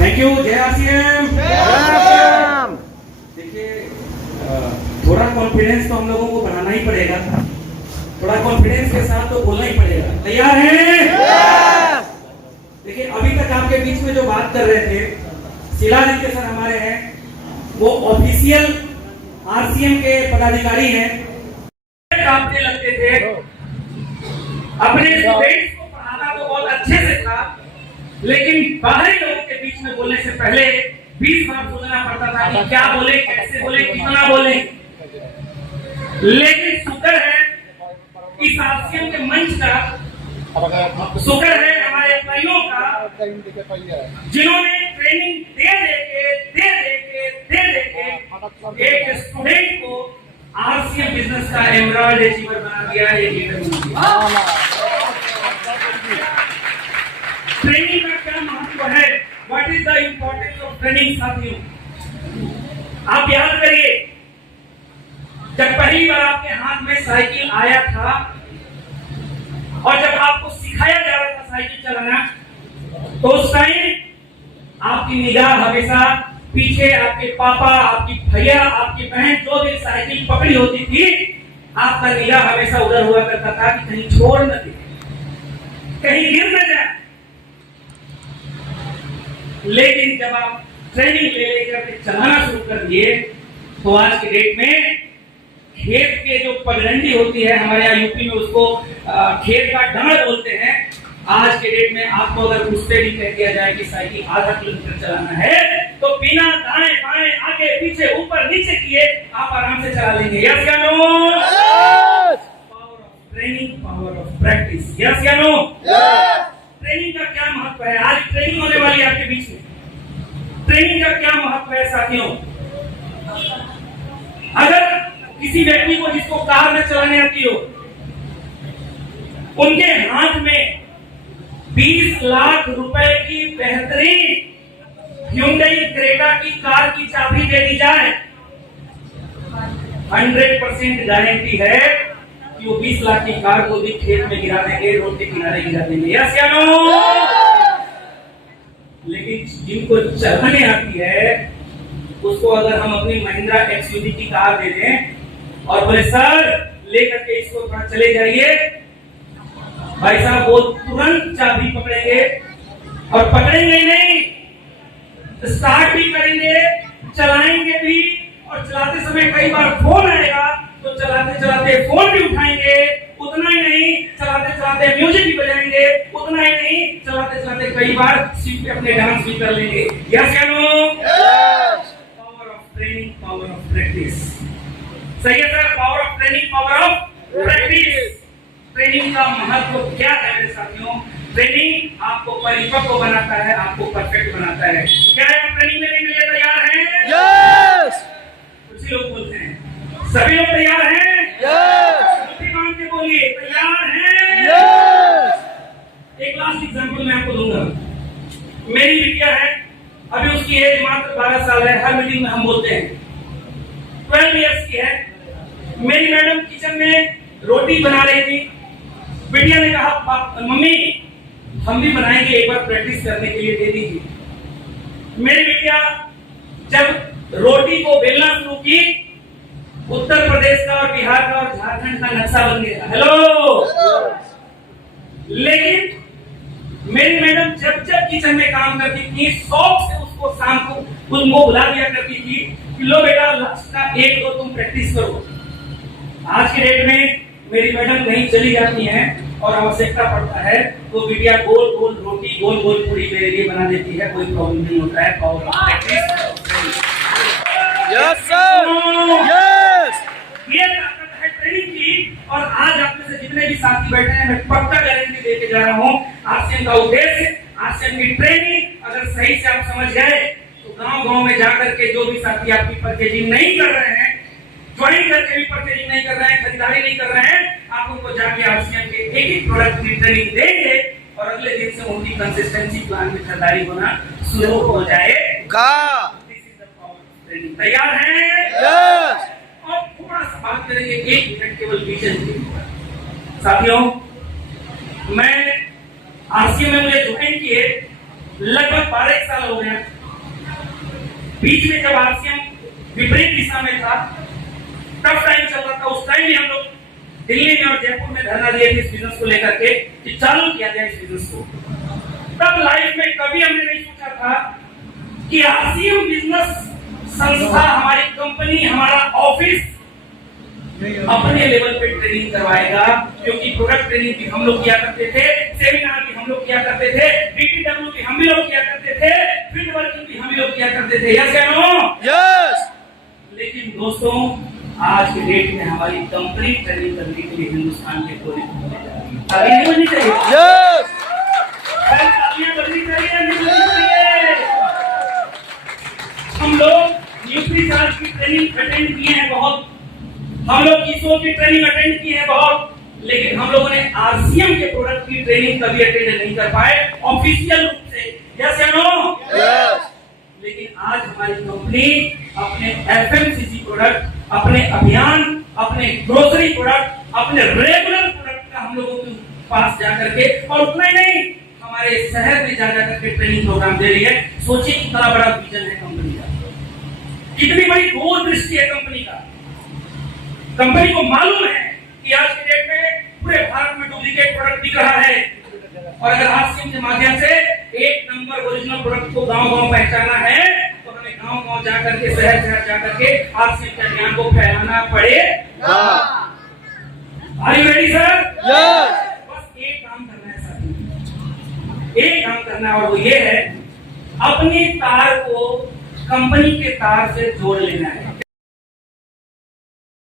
Thank you. जय RCM. देखिए थोड़ा कॉन्फिडेंस तो हम लोगों को बनाना ही पड़ेगा, थोड़ा कॉन्फिडेंस के साथ तो बोलना ही पड़ेगा। तैयार हैं? देखिए अभी तक आपके बीच में जो बात कर रहे थे शिलादित्य सर हमारे हैं, वो ऑफिशियल आरसीएम के पदाधिकारी हैं। कांपने लगते थे, अपने स्टूडेंट्स को पढ़ाना तो बहुत अच्छे से था, लेकिन बाहरी लोगों के बीच में बोलने से पहले 20 बार सोचना पड़ता था कि क्या बोले, कैसे बोले, कितना बोले। लेकिन शुक्र है इस आरसीएम के मंच का, शुक्र है हमारे एम्प्लॉइयों का, जिन्होंने ट्रेनिंग दे के एक स्टूडेंट को आरसीएम बिजनेस का एमराल्ड अचीवर बना दिया है। ट्रेनिंग का क्या महत्व है? What is the importance of training? साथियों आप याद करिए, जब पहली बार आपके हाथ में साइकिल आया था और जब आपको सिखाया जा रहा था साइकिल चलाना, तो उस टाइम आपकी निगाह हमेशा पीछे आपके पापा, आपकी भैया, आपकी बहन जो भी साइकिल पकड़ी होती थी, आपका निगाह हमेशा उधर हुआ करता था कि कहीं छोड़ न दे, कहीं गिर न जाए। लेकिन जब आप ट्रेनिंग ले लेकर चलाना शुरू कर दिए, तो आज के डेट में खेत के जो पगडंडी होती है, हमारे यहाँ यूपी में उसको खेत का डांड बोलते हैं। आज के डेट में आपको अगर उससे भी कह दिया जाए कि साइकिल आधा किलोमीटर चलाना है, तो बिना दाएं बाएं आगे पीछे ऊपर नीचे किए आप आराम से चला लेंगे। यस या no? Power of training, power of practice. Yes या नो? ट्रेनिंग का क्या महत्व है? आज ट्रेनिंग होने वाली है आपके बीच में। ट्रेनिंग का क्या महत्व है साथियों? अगर किसी व्यक्ति को जिसको कार में चलाने आती हो, उनके हाथ में 20 लाख रुपए की बेहतरीन Hyundai क्रेटा की कार की चाबी दे दी जाए, 100% गारंटी है कि वो 20 लाख की कार को भी खेत में गिरा देंगे, रोड के किनारे गिरा देंगे। यस या नो? लेकिन जिनको चलाने आती है, उसको अगर हम अपनी महिंद्रा XUV की कार दे दें और बोले सर लेकर के इसको थोड़ा चले जाइए, भाई साहब वो तुरंत चाबी पकड़ेंगे, और पकड़ेंगे ही नहीं, स्टार्ट भी करेंगे, चलाएंगे भी, और चलाते समय कई बार फोन आएगा तो चलाते चलाते फोन भी उठाएंगे। उतना ही नहीं, चलाते चलाते म्यूजिक भी बजाएंगे। उतना ही नहीं, चलाते चलाते कई बार सीट पे अपने डांस भी कर लेंगे। यस या no? Power of training, power of practice. सही है sir? Power of training, power of practice. Training का महत्व क्या है मेरे साथियों? ट्रेनिंग आपको परिपक्व बनाता है, आपको परफेक्ट बनाता है। क्या आप ट्रेनिंग लेने के लिए तैयार हैं? यस। कुछ लोग बोलते हैं, सभी लोग तैयार हैं? यस। मुट्ठी बांध के बोलिए, तैयार हैं? यस। एक लास्ट एग्जांपल मैं आपको दूंगा। मेरी बिटिया है, अभी उसकी एज मात्र 12 साल है। हर मीटिंग में हम बोलते हैं 12 इयर्स की है। मेरी मैडम किचन में रोटी बना रही थी। बिटिया ने कहा मम्मी हम भी बनाएंगे, एक बार प्रैक्टिस करने के लिए दे दीजिए। मेरी बिटिया जब रोटी को बेलना शुरू की, उत्तर प्रदेश का और बिहार का और झारखंड का नक्शा बन गया। हेलो। लेकिन मेरी मैडम जब जब किचन में काम करती थी, शौक से उसको शाम को उनको बुला दिया करती थी कि लो बेटा लक्ष्य का 1-2 तुम प्रैक्टिस करो। आज के डेट में मेरी मैडम कहीं चली जाती हैं और आवश्यकता पड़ता है तो बिटिया गोल गोल रोटी, गोल गोल पूरी मेरे लिए बना देती है, कोई प्रॉब्लम नहीं होता है। Power of practice. Yes sir, yes. ये ताकत है ट्रेनिंग की। और आज आप में से जितने भी साथी बैठे हैं, मैं पक्का गारंटी देके जा रहा हूँ, आरसीएम का उद्देश्य, आरसीएम की ट्रेनिंग अगर सही से आप समझ गए तो गांव-गांव में जाकर के जो भी साथी आपकी परचेजिंग नहीं कर रहे हैं, ज्वाइन करके भी परचेजिंग नहीं कर रहे हैं, खरीदारी नहीं कर रहे हैं, आप उनको जाके आरसीएम के एक प्रोडक्ट की ट्रेनिंग देंगे और अगले दिन से उनकी कंसिस्टेंसी प्लान में खरीदारी होना शुरू हो जाएगा। This is the power of training. तैयार हैं? यस। और थोड़ा सा बात करेंगे 1 मिनट केवल विजन की। साथियों, मैं आरसीएम में मुझे ज्वाइन किए लगभग 12 साल हो गया। बीच में जब आरसीएम विपरीत दिशा में था, टफ टाइम चल रहा था, उस टाइम भी हम लोग दिल्ली में और जयपुर में धरना दिए थे इस बिजनेस को लेकर के कि चालू किया जाए इस बिजनेस को। तब लाइफ में कभी हमने नहीं सोचा था कि आरसीएम बिजनेस संस्था, हमारी कंपनी, हमारा ऑफिस अपने लेवल पे ट्रेनिंग करवाएगा, क्योंकि प्रोडक्ट ट्रेनिंग भी हम लोग किया करते थे, सेमिनार भी हम लोग किया करते थे, बीटीडब्ल्यू भी हम ही लोग किया करते थे, फील्ड वर्किंग भी हम ही लोग किया करते थे। यस या नो? यस। लेकिन दोस्तों, आज के डेट में हमारी कंपनी ट्रेनिंग करने के लिए हिंदुस्तान के कोने कोने जा रही है। ताली नहीं बजनी चाहिए? यस। तालियां बजनी चाहिए, नहीं बजनी चाहिए? हम लोग न्यूट्रीचार्ज की ट्रेनिंग अटेंड किए हैं बहुत, हम लोग ईसो की ट्रेनिंग अटेंड की है बहुत, लेकिन हम लोगों ने आरसीएम के प्रोडक्ट की ट्रेनिंग कभी अटेंड नहीं कर पाए ऑफिशियल रूप से। यस या नो? यस। लेकिन आज हमारी कंपनी अपने एफएमसीजी प्रोडक्ट, अपने अभियान, अपने ग्रोसरी प्रोडक्ट, अपने रेगुलर प्रोडक्ट का हम लोगों के पास जाकर के, और उतना ही नहीं, हमारे शहर में जा करके ट्रेनिंग प्रोग्राम दे रही है। सोचिए कितना बड़ा विजन है कंपनी का, कितनी बड़ी दूरदृष्टि है कंपनी का। कंपनी को मालूम है कि आज के डेट में पूरे भारत में डुप्लीकेट प्रोडक्ट बिक रहा है, और अगर आरसीएम के माध्यम से एक नंबर ओरिजिनल प्रोडक्ट को गांव-गांव पहचाना है, तो हमें गांव-गांव जाकर के, शहर-शहर जाकर के आरसीएम के ज्ञान को फैलाना पड़ेगा। Are you ready sir? Yes. बस एक काम करना है सर, एक काम करना है, और वो ये है, अपनी तार को कंपनी के तार से जोड़ लेना है।